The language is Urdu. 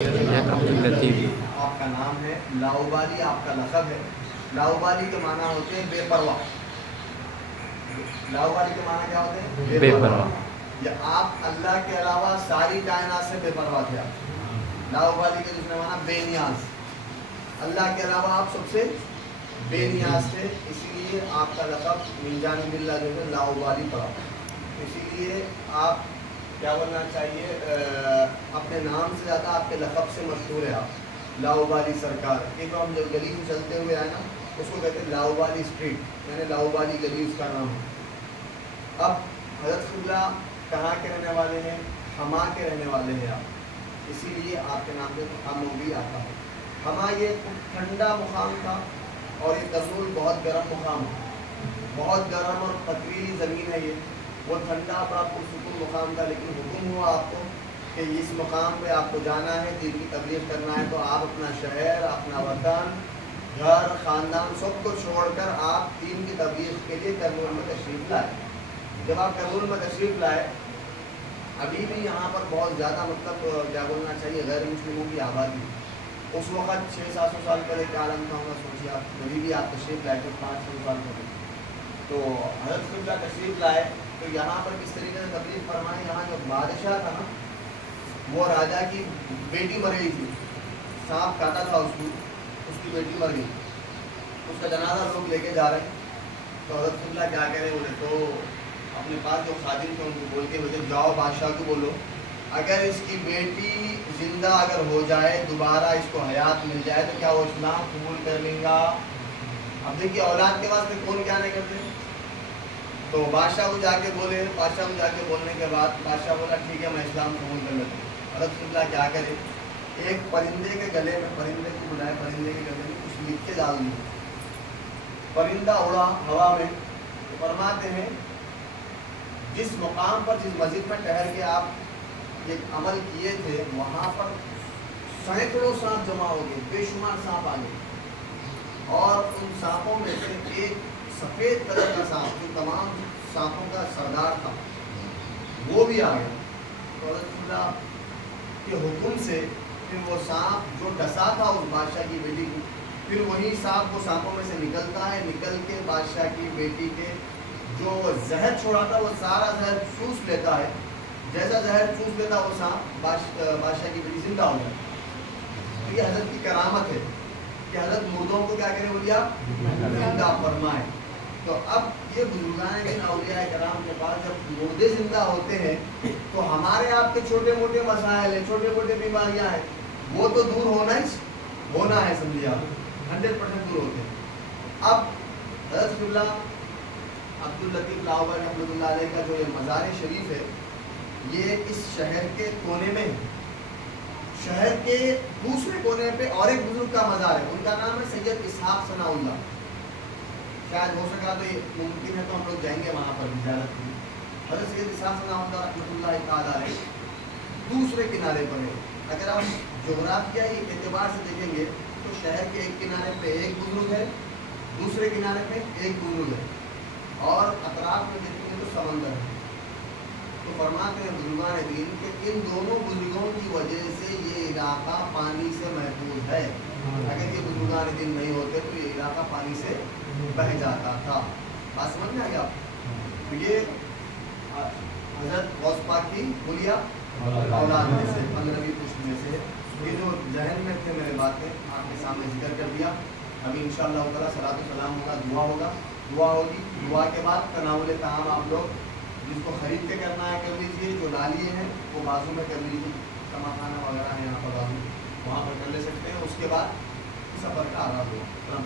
آپ کا نام ہے، لاؤبالی آپ کا لقب ہے۔ لاؤبالی کے معنی ہوتے ہیں بے پرواہ۔ لاؤبالی کے معنی کیا ہوتے ہیں؟ بے پرواہ۔ یا آپ اللہ کے علاوہ ساری کائنات سے بے پرواہ تھے آپ۔ لاؤبالی کے دوسرے معنی بے نیاز، اللہ کے علاوہ آپ سب سے بے نیاز تھے، اسی لیے آپ کا لقب من جانب اللہ جو ہے لاؤبالی پڑا۔ اسی لیے آپ کیا بولنا چاہیے، اپنے نام سے زیادہ آپ کے لقب سے مشہور ہے آپ، لاؤبالی سرکار۔ یہ تو ہم جو گلی میں چلتے ہوئے آئے نا، اس کو کہتے ہیں لاؤبالی اسٹریٹ، یعنی لاؤبالی گلی اس کا نام ہے۔ اب حضرت قبلہ کہاں کے رہنے والے ہیں؟ ہما کے رہنے والے ہیں آپ، اسی لیے آپ کے نام پہ ہم بھی آتا ہے۔ ہما یہ ٹھنڈا مقام تھا، اور یہ کرنول بہت گرم مقام ہے، بہت گرم اور پتریلی زمین ہے یہ، وہ ٹھنڈا بڑا پرسکون مقام تھا، لیکن حکم ہوا آپ کو کہ اس مقام پہ آپ کو جانا ہے، دین کی تبلیغ کرنا ہے، تو آپ اپنا شہر، اپنا وطن، گھر، خاندان سب کو چھوڑ کر آپ دین کی تبلیغ کے لیے کرنول میں تشریف لائے۔ جب آپ کرنول میں تشریف لائے، ابھی بھی یہاں پر بہت زیادہ کیا بولنا چاہیے غیر مسلموں کی آبادی۔ اس وقت 600-700 سال پہلے کیا عالم تھا ہوگا سوچیے آپ، ابھی بھی آپ تشریف لائے تھے 500 سال پہلے۔ تو حضرت قبلہ تشریف لائے تو یہاں پر کس طریقے سے تبلیغ فرمائی، یہاں جو بادشاہ تھا نا، وہ راجا کی بیٹی مر گئی تھی، سانپ کاٹا تھا اس کی بیٹی مر گئی، اس کا جنازہ لوگ لے کے جا رہے ہیں۔ تو حضرت قبلہ کیا کہہ رہے بولے، تو اپنے پاس جو خادم تھے ان کو بول کے بولے، جاؤ بادشاہ کو بولو اگر اس کی بیٹی زندہ اگر ہو جائے، دوبارہ اس کو حیات مل جائے، تو کیا وہ اسلام قبول کر لیں گا۔ اب دیکھیے اولاد کے واسطے کون کیا نہیں کرتے۔ تو بادشاہ کو جا کے بولے، بادشاہ کو جا کے بولنے کے بعد بادشاہ بولا ٹھیک ہے میں اسلام قبول کر لیتا ہوں۔ حضرت قبلہ کیا کرے، ایک پرندے کے گلے میں، پرندے کو بلائے، پرندے کے گلے میں کچھ لکھ کے ڈال دیا، پرندہ اڑا ہوا میں۔ تو فرماتے ہیں جس مقام پر، جس مسجد میں ٹھہر کے آپ یہ عمل کیے تھے، وہاں پر سینکڑوں سانپ جمع ہو گئے، بے شمار سانپ آ گئے، اور ان سانپوں میں سے ایک سفید کلر کا سانپ جو تمام سانپوں کا سردار تھا، وہ بھی آ گیا۔ تو حضرت قبلہ کے حکم سے پھر وہ سانپ جو ڈسا تھا اس بادشاہ کی بیٹی کو، پھر وہی سانپ وہ سانپوں میں سے نکلتا ہے، نکل کے بادشاہ کی بیٹی کے جو زہر چھوڑا تھا وہ سارا زہر چوس لیتا ہے، جیسا زہر چوس لیتا وہ سانپ بادشاہ کی بیٹی زندہ ہو جاتی۔ تو یہ حضرت کی کرامت ہے کہ حضرت مردوں کو کیا کرے بولیے آپ، زندہ فرمائے۔ تو اب یہ بزرگان دین اولیاء کرام کے پاس جب مردے زندہ ہوتے ہیں تو ہمارے آپ کے چھوٹے موٹے مسائل ہیں، چھوٹے موٹے بیماریاں ہیں، وہ تو دور ہونا ہے، سمجھیے آپ 100% دور ہوتے ہیں۔ اب حضرت قبلہ عبداللطیف لاؤبالی رحمۃ اللہ علیہ کا جو یہ مزار شریف ہے، یہ اس شہر کے کونے میں، شہر کے دوسرے کونے پہ اور ایک بزرگ کا مزار ہے، ان کا نام ہے سید اسحاق ثناء اللہ۔ شاید ہو سکا تو یہ ممکن ہے تو ہم لوگ جائیں گے وہاں پر زیارت کے لیے۔ حضرت سید اسحاق ثناء اللہ رحمۃ اللہ تعالیٰ علیہ دوسرے کنارے پر ہے۔ اگر ہم جغرافیائی اعتبار سے دیکھیں گے تو شہر کے ایک کنارے پہ ایک بزرگ ہے، دوسرے کنارے پہ ایک بزرگ ہے، اور اطراف میں دیکھیں گے تو سمندر ہے۔ تو فرماتے ہیں بزرگان دین کہ ان دونوں بزرگوں کی وجہ سے یہ علاقہ پانی سے محفوظ ہے، اگر یہ بزرگان دین نہیں ہوتے تو یہ علاقہ پانی سے بہ جاتا تھا۔ بات سمجھ میں آ گیا آپ؟ تو یہ حضرت غوث پاک کی بولیا اولاد میں سے 15ویں پشت میں سے، یہ جو ذہن میں تھے میرے باتیں آپ کے سامنے ذکر کر دیا۔ ابھی انشاءاللہ تعالیٰ صلاۃ و سلام ہوگا، دعا ہوگی، دعا کے بعد تناول طعام آپ لوگ جس کو خرید کے کرنا ہے کر لیجیے، جو لا لیے ہیں وہ بازو میں کر لیجیے، کما خانہ وغیرہ ہے یہاں پر بازو، وہاں پر کر لے سکتے ہیں۔ اس کے بعد سفر کا آغاز ہوگا۔